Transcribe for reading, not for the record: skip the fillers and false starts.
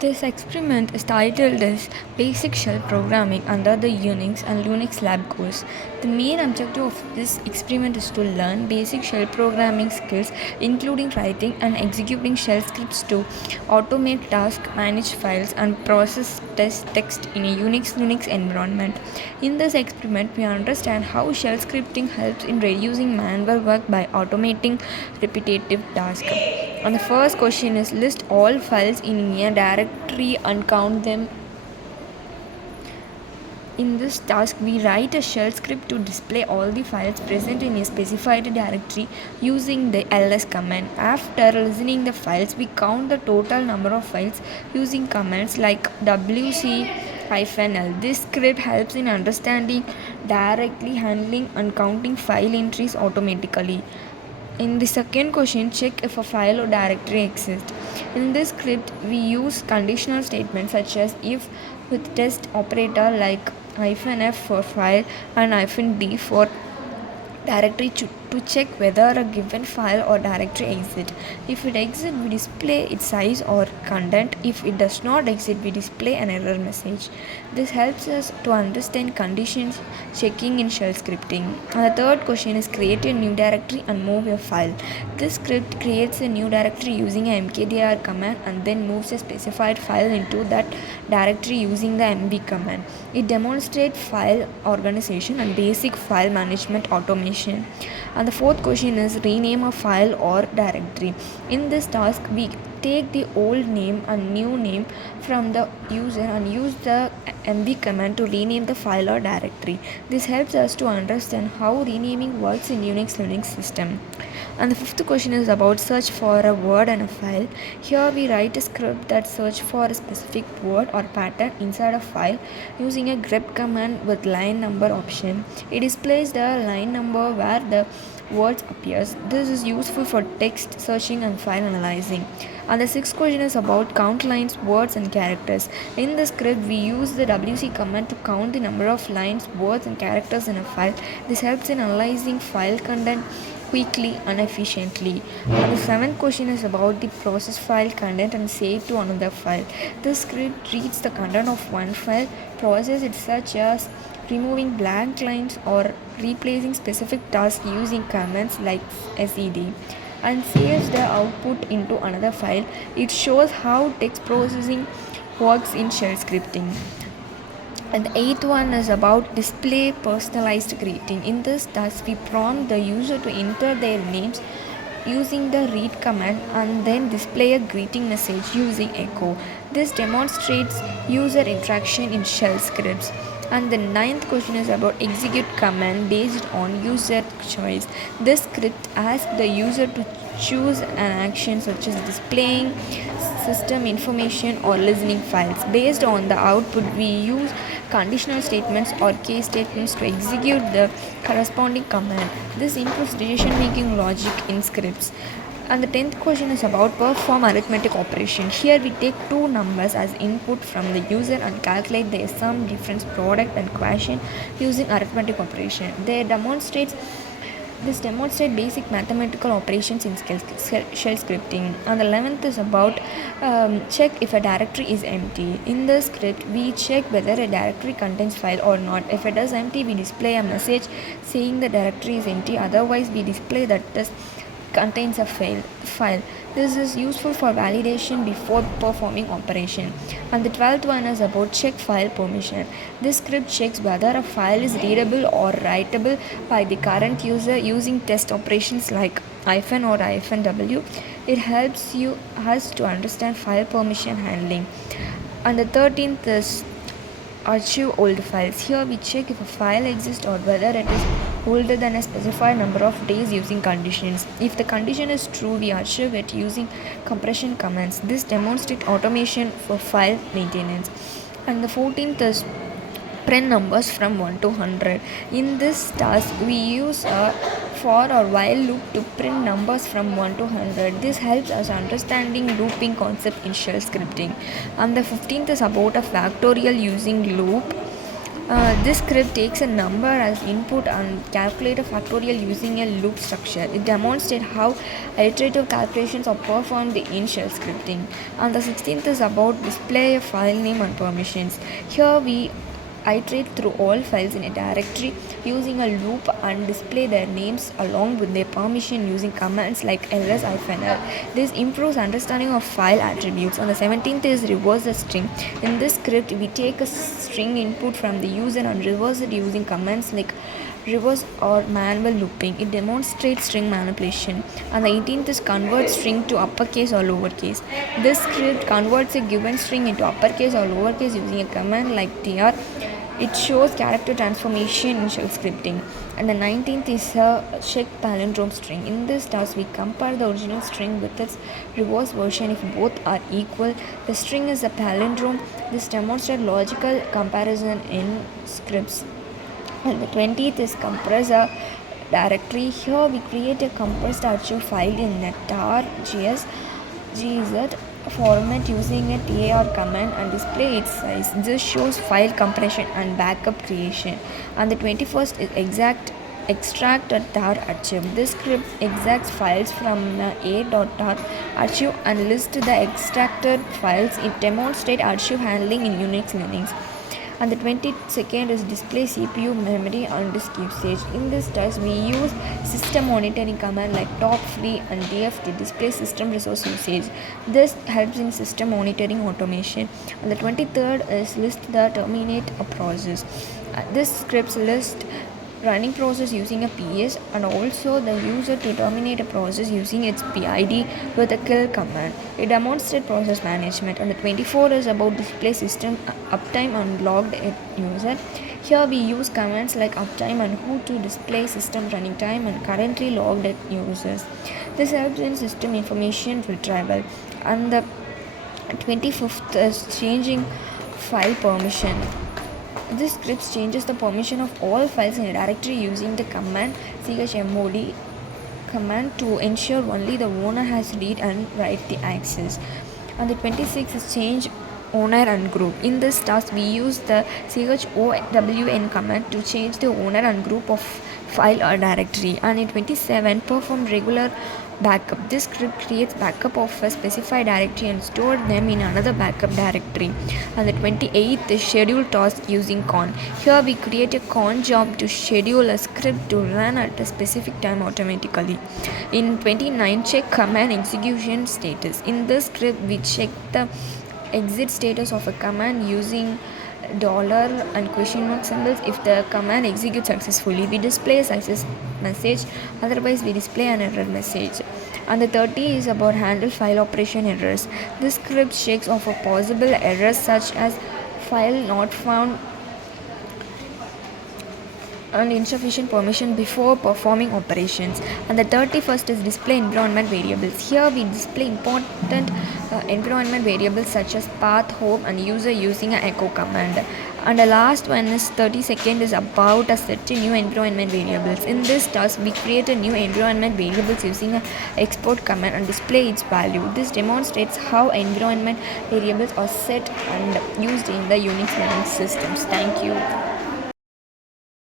This experiment is titled as Basic Shell Programming under the Unix and Linux lab course. The main objective of this experiment is to learn basic shell programming skills, including writing and executing shell scripts to automate tasks, manage files, and process test text in a Unix Linux environment. In this experiment, we understand how shell scripting helps in reducing manual work by automating repetitive tasks. And the first question is list all files in a directory and count them. In this task, we write a shell script to display all the files present in a specified directory using the ls command. After listening the files, we count the total number of files using commands like wc-l. This script helps in understanding, directly handling and counting file entries automatically. In the second question, check if a file or directory exists. In this script, we use conditional statements such as if with test operator like -f for file and -d for directory to check whether a given file or directory exists. If it exists, we display its size or content. If it does not exist, we display an error message. This helps us to understand conditions checking in shell scripting. And the third question is create a new directory and move a file. This script creates a new directory using a mkdir command and then moves a specified file into that directory using the mb command. It demonstrates file organization and basic file management automation. And the fourth question is rename a file or directory. In this task, we take the old name and new name from the user and use the mb command to rename the file or directory. This helps us to understand how renaming works in Unix Linux system. And the fifth question is about search for a word and a file. Here we write a script that search for a specific word or pattern inside a file using a grep command with line number option. It displays the line number where the words appears. This is useful for text searching and file analyzing. And the sixth question is about count lines, words and characters. In the script, we use the wc command to count the number of lines, words and characters in a file. This helps in analyzing file content quickly and efficiently. And the seventh question is about the process file content and save to another file. This script reads the content of one file, process it such as removing blank lines or replacing specific tasks using commands like sed, and saves the output into another file. It shows how text processing works in shell scripting. And the eighth one is about display personalized greeting. In this task, we prompt the user to enter their names using the read command and then display a greeting message using echo. This demonstrates user interaction in shell scripts. And the ninth question is about execute command based on user choice. This script asks the user to choose an action such as displaying system information or listening files. Based on the output, we use conditional statements or case statements to execute the corresponding command. This improves decision making logic in scripts. And the 10th question is about perform arithmetic operation. Here we take two numbers as input from the user and calculate their sum, difference, product and quotient using arithmetic operation. This demonstrates basic mathematical operations in shell scripting. And the 11th is about check if a directory is empty. In the script, we check whether a directory contains file or not. If it is empty, we display a message saying the directory is empty. Otherwise, we display that this contains a file. This is useful for validation before performing operation. And the 12th one is about check file permission. This script checks whether a file is readable or writable by the current user using test operations like -n or -w. It helps us to understand file permission handling. And the 13th is archive old files. Here we check if a file exists or whether it is older than a specified number of days using conditions. If the condition is true, we archive it using compression commands. This demonstrates automation for file maintenance. And the 14th is print numbers from 1 to 100. In this task, we use a for or while loop to print numbers from 1 to 100. This helps us understanding looping concept in shell scripting. And the 15th is about a factorial using loop. This script takes a number as input and calculates a factorial using a loop structure. It demonstrates how iterative calculations are performed in shell scripting. And the 16th is about display a file name and permissions. Here we iterate through all files in a directory using a loop and display their names along with their permission using commands like ls-l. This improves understanding of file attributes. On the 17th is reverse a string. In this script, we take a string input from the user and reverse it using commands like reverse or manual looping. It demonstrates string manipulation. And the 18th is convert string to uppercase or lowercase. This script converts a given string into uppercase or lowercase using a command like tr. It shows character transformation in shell scripting. And the 19th is a check palindrome string. In this task, we compare the original string with its reverse version if both are equal. The string is a palindrome. This demonstrates logical comparison in scripts. And the 20th is compressor directory. Here we create a compressed archive file in a tar.gz format using a tar command and display its size. This shows file compression and backup creation. And the 21st is extract a tar archive. This script extracts files from a.tar archive and lists the extracted files. It demonstrates archive handling in Unix Linux. And the 22nd is display CPU memory and disk usage. In this test, we use system monitoring command like top, free and df to display system resource usage. This helps in system monitoring automation. And the 23rd is list the terminate a process. This script lists running process using a PS and also the user to terminate a process using its PID with a kill command. It demonstrates process management. And the 24 is about display system uptime and logged user. Here we use commands like uptime and who to display system running time and currently logged at users. This helps in system information retrieval. And the 25th is changing file permission. This script changes the permission of all files in a directory using the command chmod command to ensure only the owner has read and write the access. And the 26th is change owner and group. In this task, we use the chown command to change the owner and group of file or directory. And in 27, perform regular backup. This script creates backup of a specified directory and store them in another backup directory. And the 28th is schedule task using cron. Here we create a cron job to schedule a script to run at a specific time automatically. In 29, check command execution status. In this script, we check the exit status of a command using dollar and question mark symbols. If the command executes successfully, we display a success message, otherwise we display an error message. And the 30 is about handle file operation errors. This script checks for possible errors such as file not found and insufficient permission before performing operations. And the 31st is display environment variables. Here we display important environment variables such as path, home and user using an echo command. And the last one is 32nd is about a set new environment variables. In this task, we create a new environment variables using an export command and display its value. This demonstrates how environment variables are set and used in the Unix Linux systems. Thank you.